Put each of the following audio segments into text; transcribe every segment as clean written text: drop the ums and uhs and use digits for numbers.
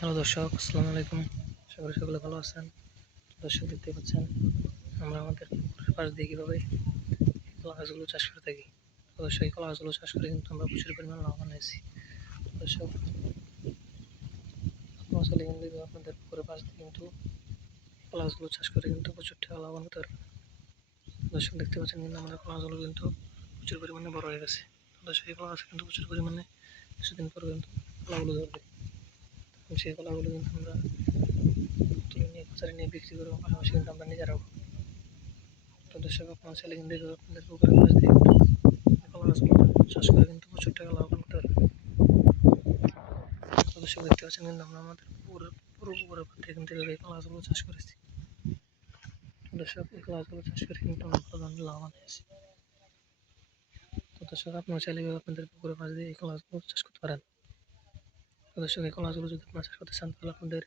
Hello দর্শক, আসসালামু আলাইকুম। আশা করি সকলে ভালো আছেন। দর্শক, দেখতে পাচ্ছেন আমরা আমাদের পুকুরের পাশ দিয়ে কীভাবে কলা গাছগুলো চাষ করে থাকি। দর্শক, এই কলা গাছগুলো চাষ করে কিন্তু আমরা প্রচুর পরিমাণ লাভবান হয়েছি। দর্শক, আপনারা চাইলে কিন্তু আপনাদের পুকুরের পাশ দিয়ে কিন্তু কলা গাছগুলো চাষ করে কিন্তু প্রচুর টাকা লাভবান হতে পারবেন। দর্শক, দেখতে পাচ্ছেন কিন্তু আমাদের কলা গাছগুলো কিন্তু প্রচুর পরিমাণে বড় হয়ে গেছে। দর্শক, এই কলা গাছ কিন্তু প্রচুর পরিমাণে কিছুদিন পর কিন্তু কলাগুলো ধরবে। সেই কলাগুলো কিন্তু আমরা তুলে নিয়ে বাজারে নিয়ে বিক্রি করবো, পাশাপাশি কিন্তু আমরা নিজেরাও। তো দর্শক, আপনারা চাইলে কিন্তু আপনাদের পুকুরের পাশ দিয়ে কিন্তু কলা গাছগুলো চাষ করে কিন্তু প্রচুর টাকা লাভবান করতে পারবেন। তো দর্শক, দেখতে পাচ্ছেন কিন্তু আমরা আমাদের পুরো পুকুরের পাশ দিয়ে কিন্তু এই কলা গাছগুলো চাষ করেছি। দর্শক, এই কলা গাছগুলো চাষ করে কিন্তু আমরা ভালো ধরনের লাভবান হয়েছি। তো দর্শক, আপনারা চাইলে আপনাদের পুকুরের পাশ দিয়ে এই কলা গাছগুলো চাষ করতে পারেন। তো দর্শক, এই কলা গাছগুলো যদি আপনারা চাষ করতে চান, তাহলে আপনাদের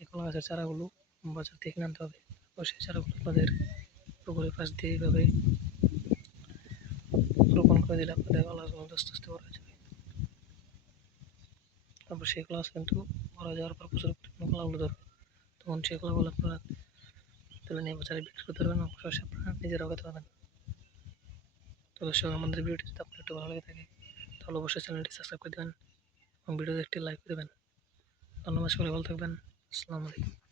এই কলা গাছের চারাগুলো বাজার থেকে আনতে হবে। তো সেই চারাগুলো আপনাদের পুকুরের পাশ দিয়ে এইভাবে রোপণ করে দিলে আপনাদের কলা গাছগুলো আস্তে আস্তে বড় হয়ে যাবে। তারপর সেই কলা গাছ কিন্তু বড় হয়ে যাওয়ার পর প্রচুর পরিমাণে কলাগুলো ধরবে। তখন সেই কলাগুলো আপনারা তুলে নিয়ে বাজারে বিক্রি করতে পারবেন এবং পাশাপাশি আপনারা নিজেরাও খেতে পারবেন। তো দর্শক, আমাদের ভিডিওটি যদি আপনার একটু ভালো লেগে থাকে, তাহলে অবশ্যই চ্যানেলটি সাবস্ক্রাইব করে দেবেন এবং ভিডিওতে একটি লাইক করে দেবেন। ধন্যবাদ, সবাই ভালো থাকবেন। আসসালামু আলাইকুম।